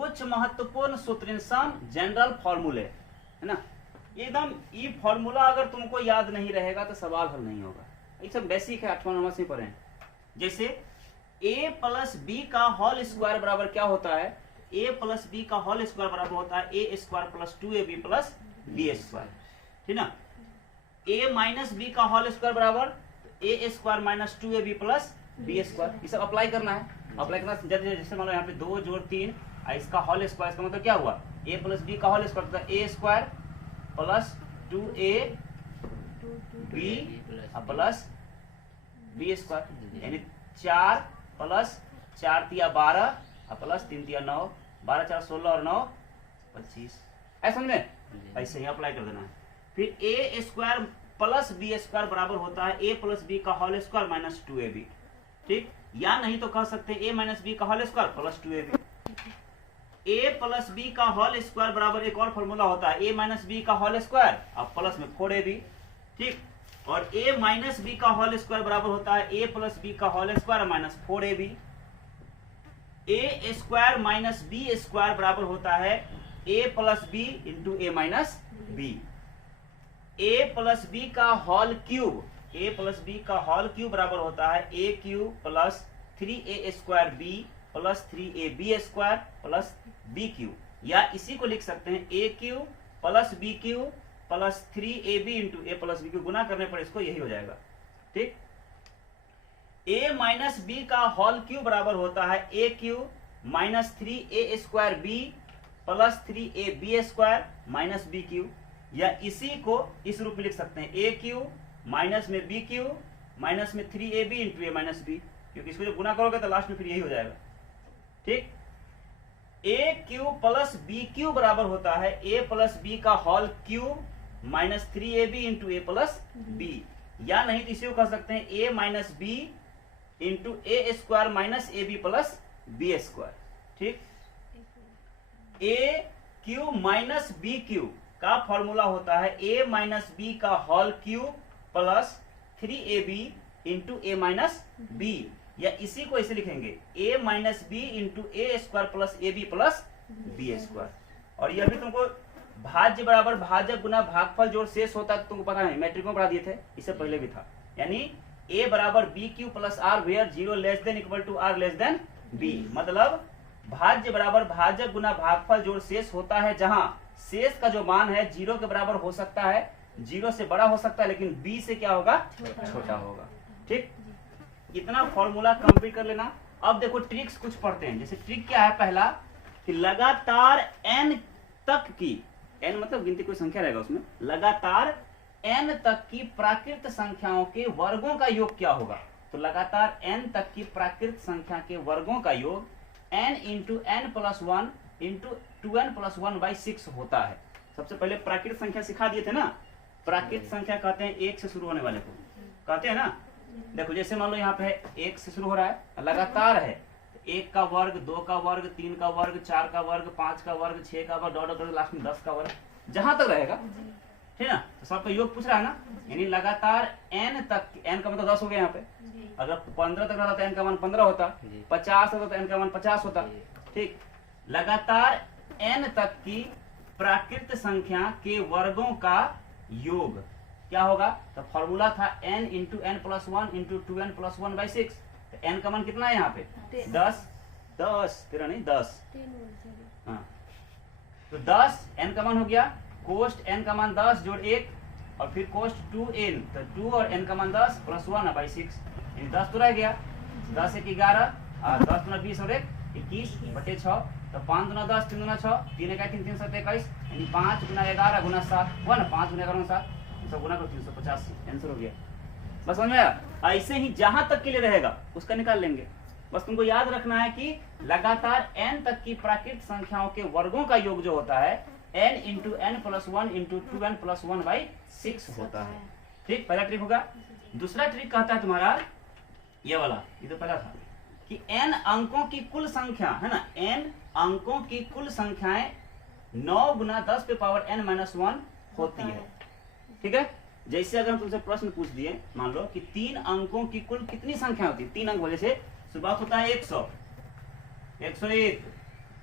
कुछ महत्वपूर्ण सूत्र, सम जनरल फॉर्मूले, है ना। एकदम ये फॉर्मूला अगर तुमको याद नहीं रहेगा तो सवाल हल नहीं होगा। ये सब बेसिक है, 8वां 9वां से पढ़े हैं। जैसे a प्लस बी का होल स्क्वायर बराबर क्या होता है, a प्लस बी का होल स्क्वायर बराबर होता है a square plus 2ab plus B square, ठीक ना। a माइनस बी का होल स्क्वायर बराबर a square minus 2ab plus B square. ये सब अप्लाई करना है। अप्लाई करना जैसे मान लो यहाँ पे 2 जोड़ 3 इसका होल स्क्वायर, इसका मतलब क्या हुआ, a प्लस बी का होल स्क्वायर होता है a square plus 2ab plus B square, यानी 4 प्लस 4 तिया 12 प्लस 3 तिया 9, 12 4 16 और 9 25। ऐसा समझे, ऐसे ही अप्लाई कर देना है। फिर a square plus B square बराबर होता है a प्लस बी का होल स्क्वायर माइनस 2ab, ठीक। या नहीं तो कह सकते हैं a माइनस बी का whole square plus 2ab। a plus B का होल स्क्वायर बराबर एक और फॉर्मूला होता है a माइनस बी का होल स्क्वायर अब प्लस में 4ab, ठीक। और a माइनस बी का होल स्क्वायर बराबर होता है a प्लस बी का whole square minus 4ab। a square minus B square बराबर होता है a plus B into a minus B. a plus B का whole cube, a plus B का होल क्यूब बराबर होता है a cube plus 3a square b plus 3ab square plus b cube. या इसी को लिख सकते हैं a cube plus b cube plus 3ab into a plus B cube. गुना करने पर इसको यही हो जाएगा, ठीक। a माइनस बी का होल क्यूब बराबर होता है a cube minus 3a square b plus 3ab square minus b cube. या इसी को इस रूप में लिख सकते हैं a क्यूब माइनस में b क्यूब माइनस में 3ab into a minus b, क्योंकि इसको जब गुना करोगे तो लास्ट में फिर यही हो जाएगा, ठीक। a cube plus b cube बराबर होता है a प्लस b का whole cube minus 3ab into a plus b। या नहीं तो इसी को कह सकते हैं a minus b into a square minus ab plus b square, ठीक। a cube minus b cube का फॉर्मूला होता है a माइनस b का whole cube plus 3ab into a minus b। या इसी को ऐसे लिखेंगे a minus b into a square plus ab plus b square. और यह भी तुमको भाज्य बराबर भाजक गुना भागफल जोड़ शेष होता है, तुमको पता नहीं, मैट्रिक में पढ़ा दिए थे, इससे पहले भी था। यानी a बराबर b cube plus r where 0 less than equal to r less than b। मतलब भाज्य बराबर भाजक गुना भागफल जोड़ शेष होता है, जहां शेष का जो मान है 0 के बराबर हो सकता है, 0 से बड़ा हो सकता है, लेकिन b से क्या होगा, छोटा होगा, ठीक। इतना फॉर्मूला कंप्लीट कर लेना। अब देखो ट्रिक्स कुछ पढ़ते हैं। जैसे ट्रिक क्या है, पहला कि लगातार n तक की, n मतलब गिनती कोई संख्या रहेगा उसमें, लगातार n तक की प्राकृत संख्याओं के वर्गों का योग क्या होगा। तो लगातार n तक की प्राकृत संख्या के वर्गों का योग n into n plus 1 into 2n plus 1/6 होता है। सबसे पहले प्राकृत संख्या सिखा दिए थे ना। प्राकृत संख्या कहते हैं 1 से शुरू होने वाले को, कहते हैं ना। देखो जैसे मान लो यहाँ पे 1 से शुरू हो रहा है, लगातार है, 1 का वर्ग, 2 का वर्ग, 3 का वर्ग, 4 का वर्ग, 5 का वर्ग, 6 का वर्ग, डॉट डॉट लास्ट में 10 का वर्ग, जहां तक रहेगा, ठीक है ना। तो सबका योग पूछ रहा है ना, यानी लगातार n तक, n का मतलब 10 हो गया यहाँ पे। अगर 15 तक रहता तो n का मान 15 होता, 50 होता तो n का मान 50 होता, ठीक। लगातार n तक की प्राकृत संख्या के वर्गों का योग क्या होगा। तो फॉर्मूला था n into n plus 1 into 2n plus 1/6। तो n का मान कितना है यहाँ पे 10, 13 नहीं 10, हाँ। तो 10 n का मान हो गया, कोष्ट n का मान 10 जोड़ 1 और फिर कोष्ट 2n, तो 2 और n का मान 10 प्लस 1/6, यानी 10 तो रह गया। 10 1 11, 10 गुना 20 और 1 21/6, तो 5 गुना 10 3 गुना 6, 3 1 3 3 7 21, यानी 5 गुना 11 गुना 7 1, 5 गुना 11 7, सब गुना करो 385, आंसर हो गया। बस समझ में आया। ऐसे ही जहां तक के लिए रहेगा उसका निकाल लेंगे। बस तुमको याद रखना है कि लगातार n तक की प्राकृत संख्याओं के वर्गों का योग जो होता है n into n plus 1 into 2n plus 1/6 होता है, ठीक। पहला ट्रिक होगा। दूसरा ट्रिक कहता है तुम्हारा ये वाला, ये तो पहला था कि n अंकों की कुल संख्या है ना, n अंकों की कुल संख्याएं 9 गुना 10 पे पावर n-1 होती है, ठीक है। जैसे अगर हम तुमसे प्रश्न पूछ दिए, मान लो कि 3 अंकों की कुल कितनी संख्या होती है, 3 अंक, जैसे शुरुआत होता है 100, 101,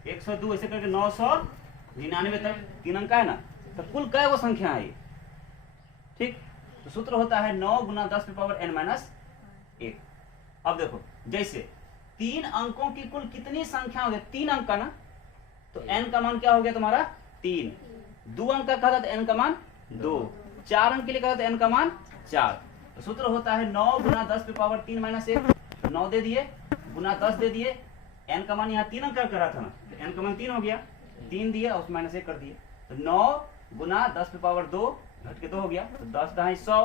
102 ऐसे करके 999 तक 3 अंक का है ना, तो कुल कै वो संख्या है ये, ठीक। तो सूत्र होता है 9 गुना 10 की पावर n माइनस 1। अब देखो जैसे 3 अंकों की कुल कितनी संख्या हो गई, 3 अंक का ना, तो n का मान क्या हो गया तुम्हारा 3, 2 अंक का कहा था n का मान 2, 4 अंक के लिए कहा था n का मान 4। तो सूत्र होता है 9 गुना 10 की पावर 3 माइनस 1, तो 9 दे दिए गुना 10 दे दिए, n का मान यहाँ 3 अंक का करा था ना, तो n का मान 3 हो गया, 3 दिए और माइनस 1 कर दिए, तो 9 गुना 10 की पावर 2 घट के 2 हो गया, तो 10 दहाई 100,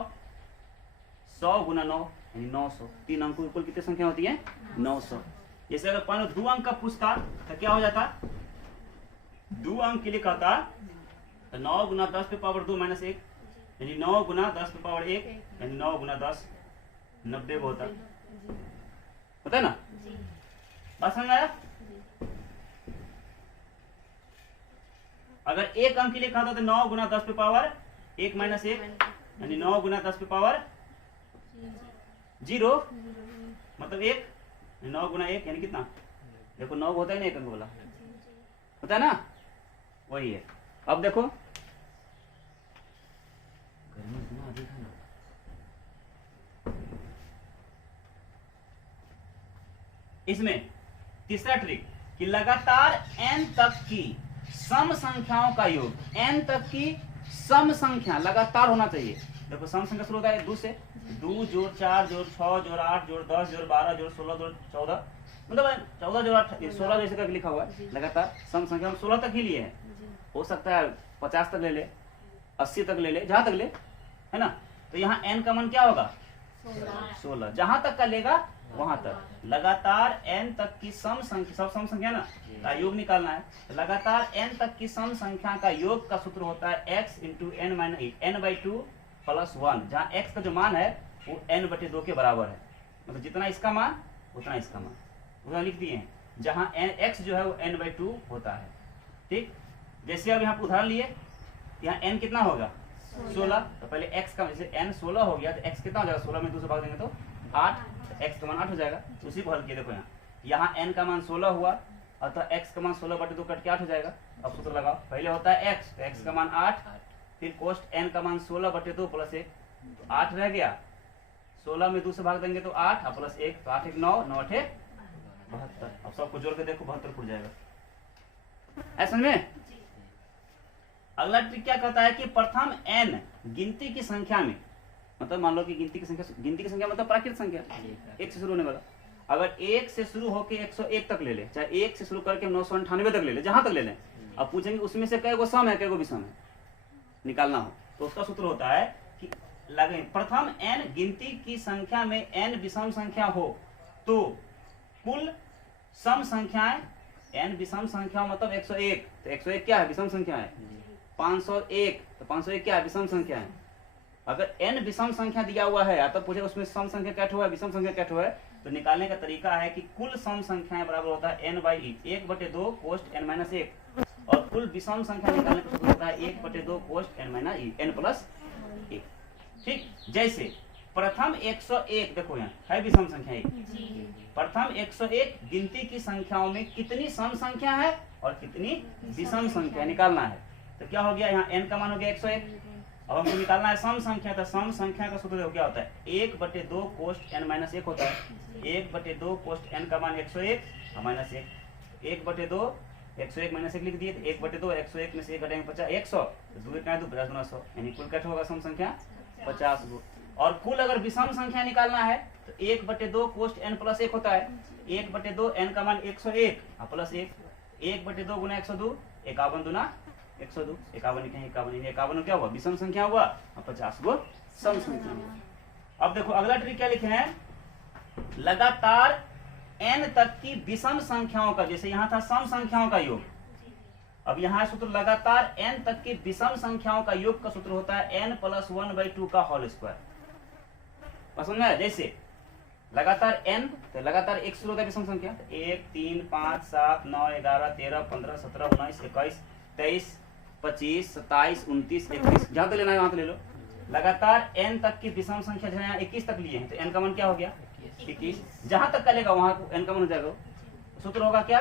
100 गुना 9 यानी 900। 3 अंकों की कुल कितनी संख्या होती है 900। जैसे अगर पानो 2 अंक का पूछता तो क्या हो जाता, 2 अंक के लिए कहता तो 9 गुना 10 की पावर 2 माइनस 1 यानी 9 गुना 10 की पावर 1 यानी 9 गुना 10 90 को होता है ना। बात समझ आया। अगर 1 अंक के लिए कहा था तो 9 गुना 10 की पावर 1 माइनस 1 यानी 9 गुना 10 की पावर 0 मतलब 1, 9 गुना 1 यानी कितना, देखो 9 होता है ना 1 अंक वाला होता है ना, वही है। अब देखो इसमें तीसरा ट्रिक कि लगातार n तक की सम संख्याओं का योग, n तक की सम संख्या लगातार होना चाहिए। देखो सम संख्या शुरू होता है 2 से, 2 जोड़ 4 जोड़ 6 जोड़ 8 जोड़ 10 जोड़ 12 जोड़ 16 जोड़ 14, मतलब 14 जोड़ 8 16 जैसे करके लिखा हुआ है। लगातार सम संख्या हम 16 तक ही लिए हैं, हो सकता है 50 तक ले ले, 80 तक ले ले, जहां तक ले, है ना। तो यहाँ n का मान क्या होगा 16, जहां तक का लेगा वहां तक। लगातार n तक की सम संख्या, सब सम संख्या ना का योग निकालना है, तो लगातार n तक की सम संख्या का योग का सूत्र होता है x into n minus n/2 plus 1, जहाँ x का जो मान है वो n/2 के बराबर है, मतलब जितना इसका मान उतना इसका मान, उतना लिख दिए हैं, जहाँ x जो है वो n/2 होता है, ठीक। जैसे अब यहाँ उदाहरण लिए, यहाँ n कितना होगा 16, तो पहले x का जैसे n 16 हो गया तो x कितना हो जाएगा, 16 में 2 से भाग देंगे तो 8, x का मान 8 हो जाएगा। तो उसी को हल किया, देखो यहाँ n का मान 16 हुआ, अतः x का मान 16/2 कट के 8 हो जाएगा। अब सूत्र लगाओ, पहले होता है x, तो x का मान 8, फिर कोष्ट n का मान 16/2 प्लस 1, तो 8 रह गया, 16 में 2 से भाग देंगे तो 8 और प्लस 1, तो 8 1 9, 9 8 72। अब सबको जोड़ के देखो 72 फुट जाएगा, ऐसा में। अगला ट्रिक क्या कहता है कि प्रथम n गिनती की संख्या में, मतलब मान लो कि गिनती की संख्या मतलब प्राकृत संख्या 1 से शुरू होने वाला, अगर 1 से शुरू होकर 101 तक ले ले, चाहे 1 से शुरू करके 998 तक ले ले, जहां तक ले लें। अब पूछेंगे उसमें से कै गो सम है, कै गो विषम है, निकालना हो तो उसका सूत्र होता है कि लगे प्रथम n गिनती की संख्या में n विषम संख्या हो तो कुल सम संख्याएं, n विषम संख्या मतलब 101, तो 101 क्या है विषम संख्या है, 501 तो 501 क्या है विषम संख्या है। अगर n विषम संख्या दिया हुआ है तो पूछे उसमें सम संख्या क्या हुआ है, विषम संख्या क्या हुआ है, तो निकालने का तरीका है कि कुल सम संख्याएं बराबर होता है n/e, 1/2 कोष्ट n माइनस 1, और कुल विषम संख्या निकालने का सूत्र होता है 1/2 कोष्ट n माइनस n प्लस 1, ठीक। जैसे प्रथम 101, देखो यहाँ है विषम संख्या 1, प्रथम 101 गिनती की संख्याओं में कितनी सम संख्या है और कितनी विषम संख्या निकालना है। तो क्या हो गया, यहाँ n का मान हो गया 101, अब हमको निकालना है सम संख्या, तो सम संख्या का सूत्र क्या होता है 1/2 कोष्ट n माइनस 1 होता है, 1/2 कोष्ट n का मान 101 और माइनस 1, 1/2 101 माइनस 1 लिख दिए, 1/2 101 में से 1 घटाएंगे 50, 100, 2 का 2 50 गुना 100, यानी कुल क्या होगा सम संख्या 50 गो। और कुल अगर विषम संख्या निकालना है तो 1/2 कोष्ट n प्लस 1 होता है, 1/2 n का मान 101 और प्लस 1, 1/2 गुना 102, 51 दूना 102, 51 कहीं 51, 51 क्या हुआ विषम संख्या हुआ और 50 गो सम संख्या हुआ। अब देखो अगला ट्रिक क्या लिखे हैं, लगातार n तक की विषम संख्याओं का, जैसे यहाँ था सम संख्याओं का योग, अब यहाँ सूत्र लगातार n तक की विषम संख्याओं का योग का सूत्र होता है n प्लस 1/2 का होल स्क्वायर। समझ में, जैसे लगातार n, तो लगातार एक शुरू होता है विषम संख्या, 1 3 5 7 9 11 13 15 17 19 21 23 25 27 29 31, जहां तक लेना है वहां तक ले लो। लगातार n तक की विषम संख्या जो है 21 तक लिए हैं, तो n का मान क्या हो गया 21, जहां तक का लेगा वहां n का मान हो जाएगा। सूत्र होगा क्या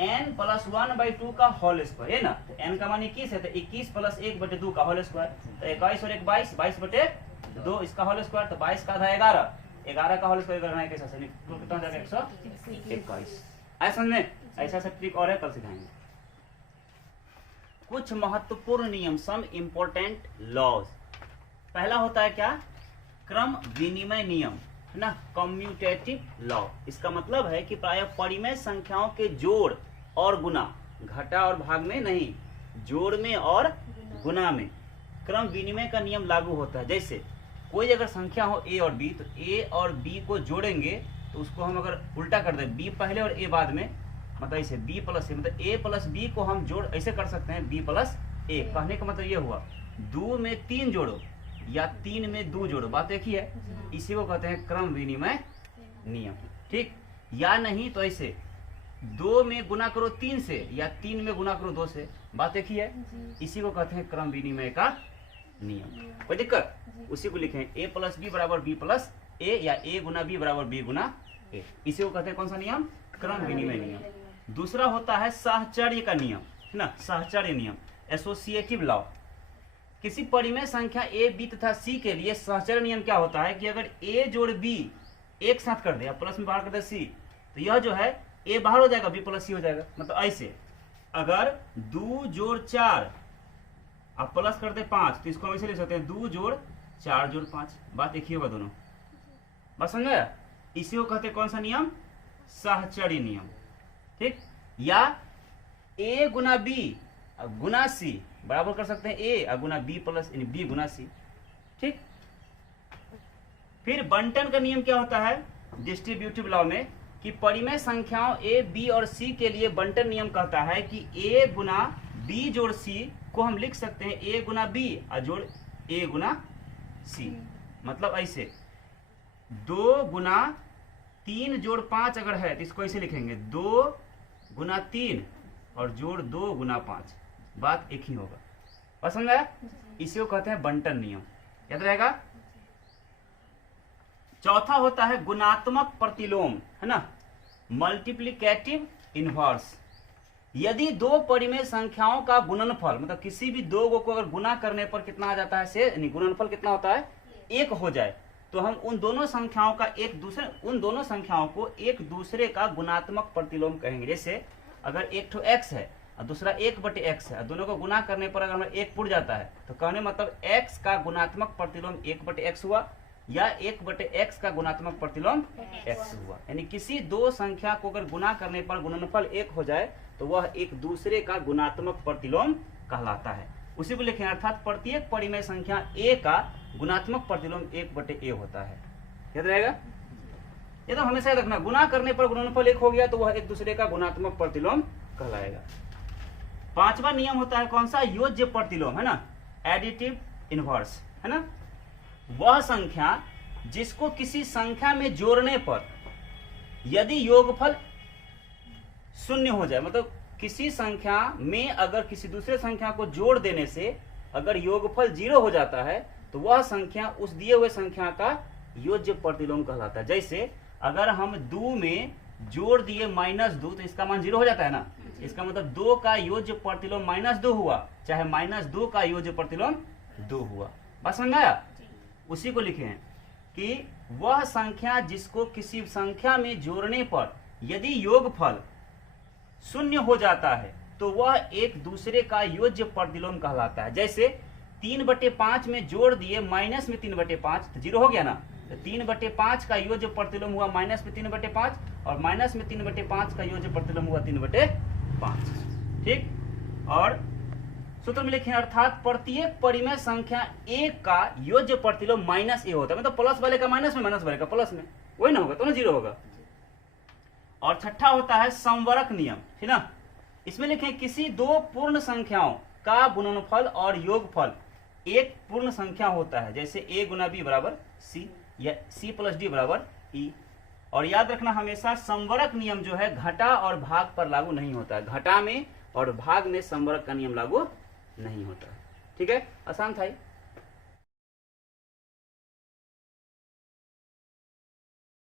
n प्लस 1/2 का होल स्क्वायर है ना। तो n का मान 21 है, तो 21 प्लस 1/2 का होल स्क्वायर, तो 21 और 1 22, 22/2 इसका होल स्क्वायर, तो 22 का आधा 11, 11 का होल स्क्वायर करना है कैसा से, तो कितना हो जाएगा 121। आया समझ में? ऐसा सा ट्रिक और है, कल सिखाएंगे। कुछ महत्वपूर्ण नियम, सम इंपॉर्टेंट लॉज। पहला होता है क्या, क्रम विनिमय नियम, है ना, कम्यूटेटिव लॉ। इसका मतलब है कि प्राय परिमेय संख्याओं के जोड़ और गुना, घटा और भाग में नहीं, जोड़ में और गुना में क्रम विनिमय का नियम लागू होता है। जैसे कोई अगर संख्या हो a और b, तो a और b को जोड़ेंगे तो उसको हम अगर उल्टा कर दें, b पहले और a बाद में, मतलब ऐसे b प्लस a, मतलब a प्लस b को हम जोड़ ऐसे कर सकते हैं, b प्लस a। कहने का मतलब ये हुआ 2 में 3 जोड़ो या 3 में 2 जोड़ो, बात एक ही है। इसी को कहते हैं क्रम विनिमय नियम, ठीक। या नहीं तो ऐसे 2 में गुना करो 3 से या 3 में गुना करो 2 से, बात एक ही है। इसी को कहते हैं क्रम विनिमय का नियम। कोई दिक्कत? उसी को लिखें a प्लस बी बराबर b प्लस a, या a गुना b बराबर b गुना a। इसी को कहते हैं कौन सा नियम, क्रम विनिमय नियम। दूसरा होता है साहचर्य का नियम, है ना, साहचर्य नियम, एसोसिएटिव लॉ। किसी परिमेय संख्या a, b तथा c के लिए साहचर्य नियम क्या होता है कि अगर a जोड़ b एक साथ कर दे या प्लस में बाहर कर दे c, तो यह जो है a बाहर हो जाएगा, b प्लस c हो जाएगा। मतलब ऐसे अगर 2 जोड़ 4 आप प्लस कर दे 5, तो इसको हम ऐसे ले सकते हैं 2 जोड़ 4 जोड़ 5, बात एक ही होगा दोनों, बात समझ गया? इसी को कहते हैं कौन सा नियम, साहचर्य नियम, ठीक। या a Guna b Guna c बराबर कर सकते हैं a Guna b plus b Guna c, ठीक। फिर बंटन का नियम क्या होता है डिस्ट्रीब्यूटिव लॉ में, कि परिमेय संख्याओं a, b और c के लिए बंटन नियम कहता है कि a गुना b जोड़ c को हम लिख सकते हैं a गुना b जोड़ a गुना c। मतलब ऐसे 2 गुना 3 जोड़ 5 अगर है तो इसको ऐसे लिखेंगे 2 गुना 3 और जोड़ 2 गुना 5, बात एक ही होगा, बस समझ आया? इसी को कहते हैं बंटन नियम, याद रहेगा। चौथा होता है गुणात्मक प्रतिलोम, है ना, मल्टीप्लिकेटिव इनवर्स। यदि 2 परिमेय संख्याओं का गुणनफल, मतलब किसी भी 2 को अगर गुना करने पर कितना आ जाता है से, यानी गुणनफल कितना होता है 1 हो जाए, तो हम उन दोनों संख्याओं को एक दूसरे का गुणात्मक प्रतिलोम कहेंगे। जैसे अगर एक ठो x है और दूसरा 1/x है, दोनों को गुना करने पर अगर 1 पुट जाता है, तो कहने मतलब x का गुणात्मक प्रतिलोम 1/x हुआ, या 1/x का गुणात्मक प्रतिलोम x हुआ। यानी किसी 2 संख्या को अगर गुना करने पर गुणनफल 1 हो जाए तो वह एक दूसरे का गुणात्मक प्रतिलोम कहलाता है। उसी को लिखें, अर्थात प्रत्येक परिमेय संख्या a का गुणात्मक प्रतिलोम 1/a होता है, याद रहेगा। ये तो हमेशा याद रखना, गुना करने पर गुणनफल 1 हो गया तो वह एक दूसरे का गुणात्मक प्रतिलोम कहलाएगा। 5वां नियम होता है कौन सा, योज्य प्रतिलोम, है ना, एडिटिव इनवर्स, है ना। वह संख्या जिसको किसी संख्या में जोड़ने पर यदि योगफल 0 हो जाए, मतलब किसी संख्या में अगर किसी दूसरे संख्या को जोड़ देने से अगर योगफल 0 हो जाता है तो वह संख्या उस दिए हुए संख्या का योज्य प्रतिलोम कहलाता है। जैसे अगर हम 2 में जोड़ दिए -2 तो इसका मान 0 हो जाता है ना, इसका मतलब 2 का योज्य प्रतिलोम -2 हुआ, चाहे -2 का योज्य प्रतिलोम 2 हुआ, बात समझ आया? उसी को लिखे हैं कि वह संख्या जिसको किसी संख्या में जोड़ने पर यदि योगफल 0 हो जाता है तो वह एक दूसरे का योज्य प्रतिलोम कहलाता है। जैसे 3/5 में जोड़ दिए माइनस में 3/5 तो 0 हो गया ना, तो 3/5 का योज्य प्रतिलोम हुआ माइनस में 3/5 और माइनस में 3/5 का योज्य प्रतिलोम हुआ 3/5, ठीक। और सूत्र में लिखें, अर्थात प्रत्येक परिमेय संख्या a का योज्य प्रतिलोम -a होता है, मतलब प्लस वाले का माइनस में, माइनस वाले का प्लस में, वही ना होगा तो ना 0 होगा। और छठा होता है संवरक नियम, है ना। इसमें लिखें, किसी 2 पूर्ण संख्याओं का गुणनफल और योगफल एक पूर्ण संख्या होता है, जैसे a गुना b बराबर c या c प्लस d बराबर e। और याद रखना हमेशा संवरक नियम जो है घटा और भाग पर लागू नहीं होता है, घटा में और भाग में संवरक का नियम लागू नहीं होता है, ठीक है। आसान था।